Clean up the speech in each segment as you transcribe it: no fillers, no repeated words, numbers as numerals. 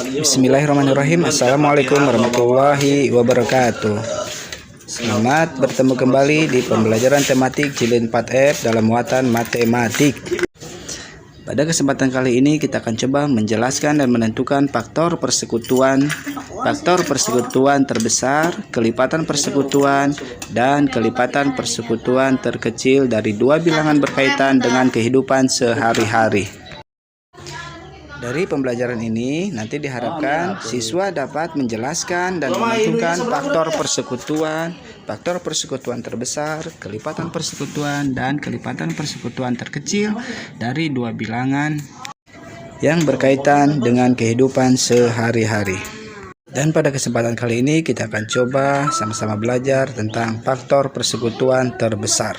Bismillahirrahmanirrahim. Assalamualaikum warahmatullahi wabarakatuh. Selamat bertemu kembali di pembelajaran tematik jilid 4F dalam muatan matematik. Pada kesempatan kali ini kita akan coba menjelaskan dan menentukan faktor persekutuan terbesar, kelipatan persekutuan, dan kelipatan persekutuan terkecil dari dua bilangan berkaitan dengan kehidupan sehari-hari. Dari pembelajaran ini nanti diharapkan siswa dapat menjelaskan dan menentukan faktor persekutuan terbesar, kelipatan persekutuan, dan kelipatan persekutuan terkecil dari dua bilangan yang berkaitan dengan kehidupan sehari-hari. Dan pada kesempatan kali ini kita akan coba sama-sama belajar tentang faktor persekutuan terbesar.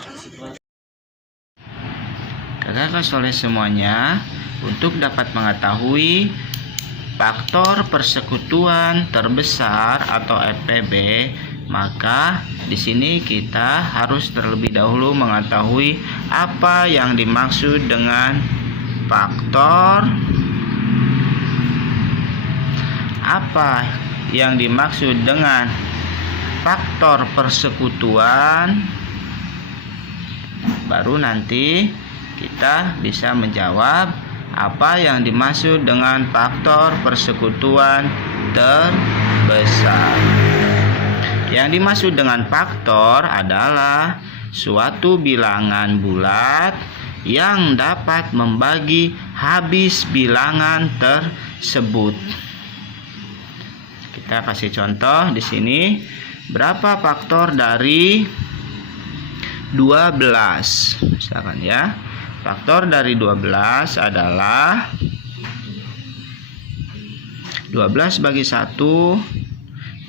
Kakak soleh semuanya, untuk dapat mengetahui faktor persekutuan terbesar atau FPB, maka di sini kita harus terlebih dahulu mengetahui apa yang dimaksud dengan faktor, persekutuan. Baru nanti kita bisa menjawab apa yang dimaksud dengan faktor persekutuan terbesar. Yang dimaksud dengan faktor adalah suatu bilangan bulat yang dapat membagi habis bilangan tersebut. Kita kasih contoh di sini. Berapa faktor dari 12? Misalkan ya. Faktor dari 12 adalah 12 bagi 1,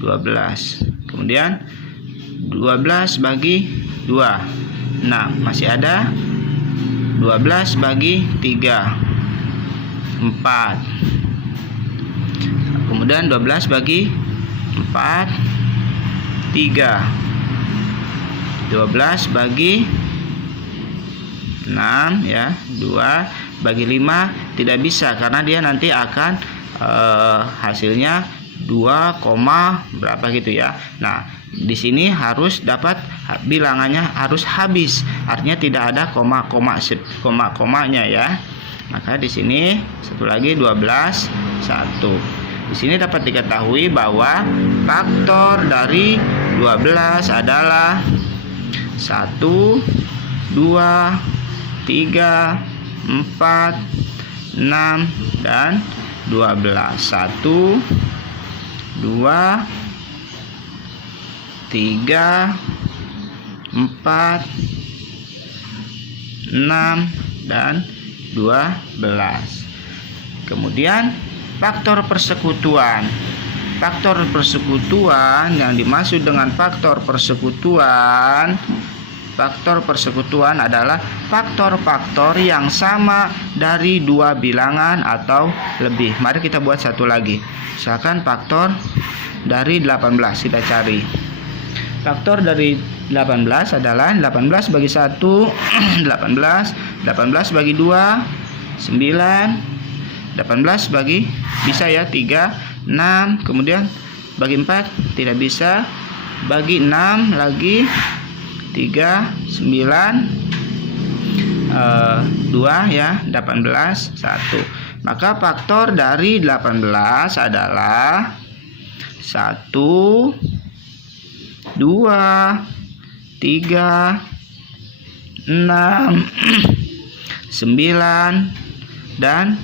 12. Kemudian 12 bagi 2, 6. Masih ada 12 bagi 3, 4. Kemudian 12 bagi 4, 3. 12 bagi 6 ya, 2 bagi 5 tidak bisa karena dia nanti akan hasilnya 2, berapa gitu ya. Nah, di sini harus dapat bilangannya harus habis. Artinya tidak ada komanya ya. Maka di sini satu lagi 12, 1. Di sini dapat diketahui bahwa faktor dari 12 adalah 1, 2, 3, 4, 6, dan 12. 1, 2, 3, 4, 6, dan 12. Kemudian faktor persekutuan. Faktor persekutuan yang dimaksud dengan faktor persekutuan adalah faktor-faktor yang sama dari dua bilangan atau lebih. Mari kita buat satu lagi. Misalkan faktor dari 18 kita cari. Faktor dari 18 adalah 18 bagi 1, 18, 18 bagi 2, 9, 18 bagi bisa ya 3, 6, kemudian bagi 4 tidak bisa, bagi 6 lagi 3, 9, 2 ya, 18, 1. Maka faktor dari 18 adalah 1, 2, 3, 6, 9, dan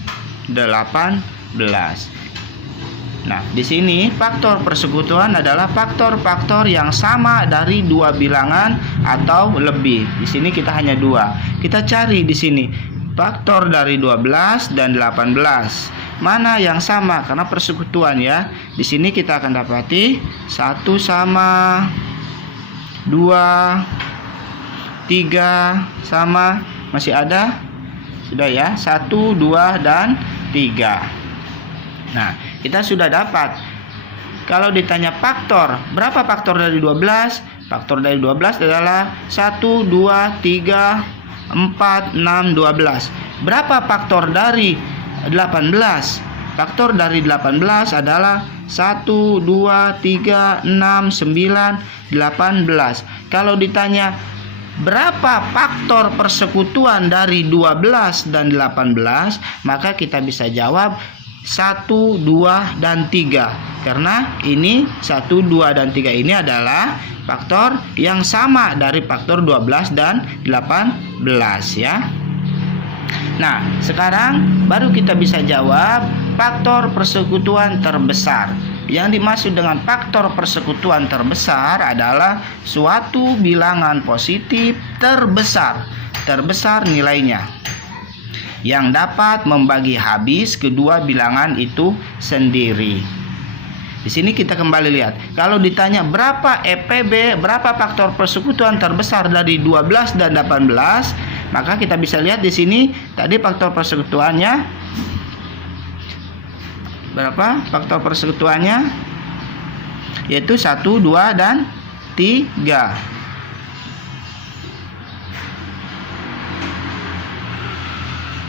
18. Nah, di sini faktor persekutuan adalah faktor-faktor yang sama dari dua bilangan atau lebih. Di sini kita hanya dua. Kita cari di sini faktor dari 12 dan 18. Mana yang sama? Karena persekutuan ya. Di sini kita akan dapati 1 sama, 2, 3 sama, masih ada? Sudah ya, 1, 2, dan 3. Nah, kita sudah dapat. Kalau ditanya faktor, berapa faktor dari 12? Faktor dari 12 adalah 1, 2, 3, 4, 6, 12. Berapa faktor dari 18? Faktor dari 18 adalah 1, 2, 3, 6, 9, 18. Kalau ditanya berapa faktor persekutuan dari 12 dan 18, maka kita bisa jawab 1, 2, dan 3. Karena ini 1, 2, dan 3 ini adalah faktor yang sama dari faktor 12 dan 18 ya. Nah, sekarang baru kita bisa jawab faktor persekutuan terbesar. Yang dimaksud dengan faktor persekutuan terbesar adalah suatu bilangan positif terbesar nilainya, yang dapat membagi habis kedua bilangan itu sendiri. Di sini kita kembali lihat. Kalau ditanya berapa EPB, berapa faktor persekutuan terbesar dari 12 dan 18, maka kita bisa lihat di sini tadi faktor persekutuannya berapa? Faktor persekutuannya yaitu 1, 2, dan 3.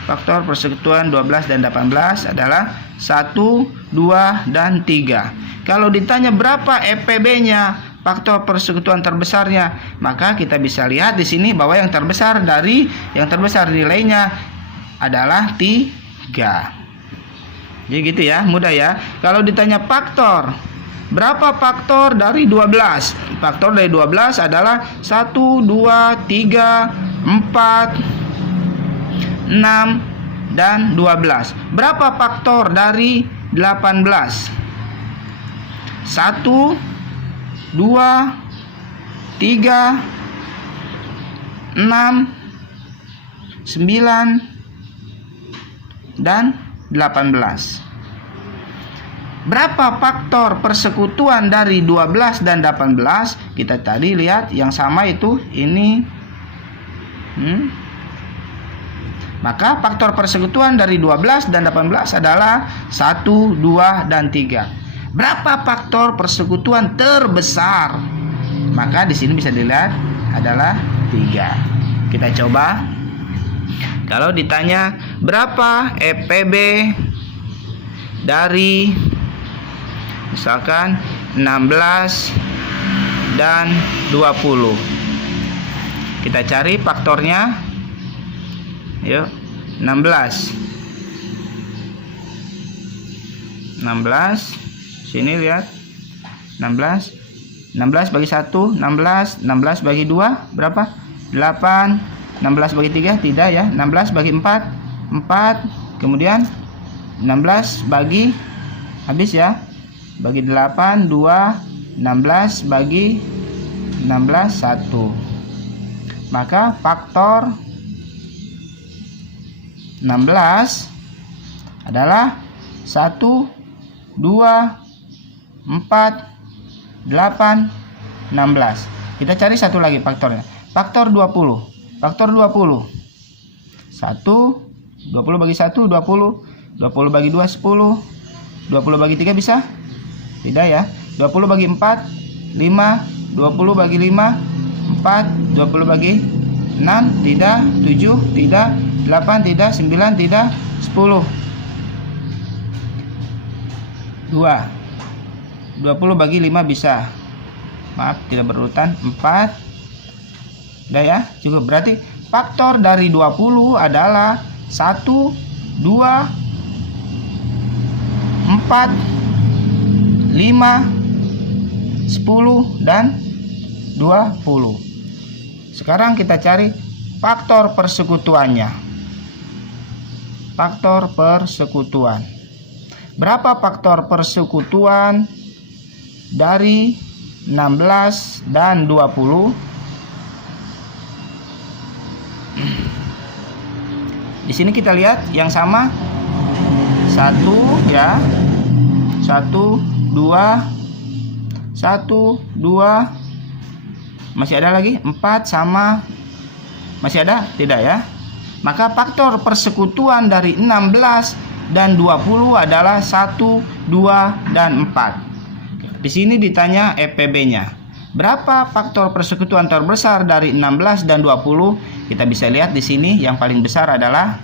Faktor persekutuan 12 dan 18 adalah 1, 2, dan 3. Kalau ditanya berapa EPB-nya, faktor persekutuan terbesarnya, maka kita bisa lihat di sini bahwa yang terbesar nilainya adalah 3. Jadi gitu ya, mudah ya. Kalau ditanya faktor, berapa faktor dari 12? Faktor dari 12 adalah 1, 2, 3, 4, 6, dan 12. Berapa faktor dari 18? 1, 2, 3, 6, 9, dan 18. Berapa faktor persekutuan dari 12 dan 18? Kita tadi lihat yang sama itu ini. Maka faktor persekutuan dari 12 dan 18 adalah 1, 2, dan 3. Berapa faktor persekutuan terbesar? Maka di sini bisa dilihat adalah 3. Kita coba. Kalau ditanya berapa EPB dari misalkan 16 dan 20. Kita cari faktornya. Yuk, 16. Sini lihat. 16 bagi 1, 16 bagi 2 berapa? 8. 16 bagi 3 tidak ya. 16 bagi 4, 4. Kemudian 16 bagi habis ya. Bagi 8, 2. 16 bagi 16, 1. Maka faktor 16 adalah 1, 2, 4, 8, 16. Kita cari satu lagi faktornya. Faktor 20. Faktor 20. 1, 20 bagi 1, 20. 20 bagi 2, 10. 20 bagi 3 bisa? Tidak ya. 20 bagi 4, 5. 20 bagi 5, 4. 20 bagi 6, tidak. 7, tidak. 8, tidak. 9, tidak. 10. 2. 20 bagi 5 bisa. Maaf, tidak berurutan. 4. Udah ya, cukup. Berarti faktor dari 20 adalah 1, 2, 4, 5, 10, dan 20. Sekarang kita cari faktor persekutuannya. Faktor persekutuan. Berapa faktor persekutuan dari 16 dan 20? Di sini kita lihat yang sama 1 ya. 1, 2, 1, 2. Masih ada lagi 4 sama. Masih ada? Tidak ya. Maka faktor persekutuan dari 16 dan 20 adalah 1, 2, dan 4. Di sini ditanya EPB-nya. Berapa faktor persekutuan terbesar dari 16 dan 20? Kita bisa lihat di sini yang paling besar adalah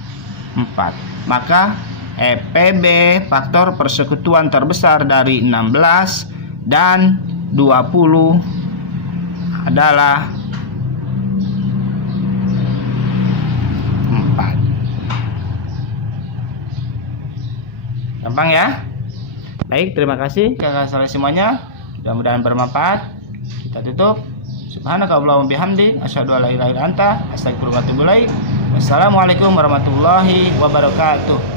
4. Maka PB faktor persekutuan terbesar dari 16 dan 20 adalah 4. Gampang ya? Baik, terima kasih kakak saudara semuanya. Mudah-mudahan bermanfaat. Kita tutup. Subhanakallahumma bihamdi, asyhadu an la ilaha illa anta, astaghfiruka wa atubu ilaik. Wassalamualaikum warahmatullahi wabarakatuh.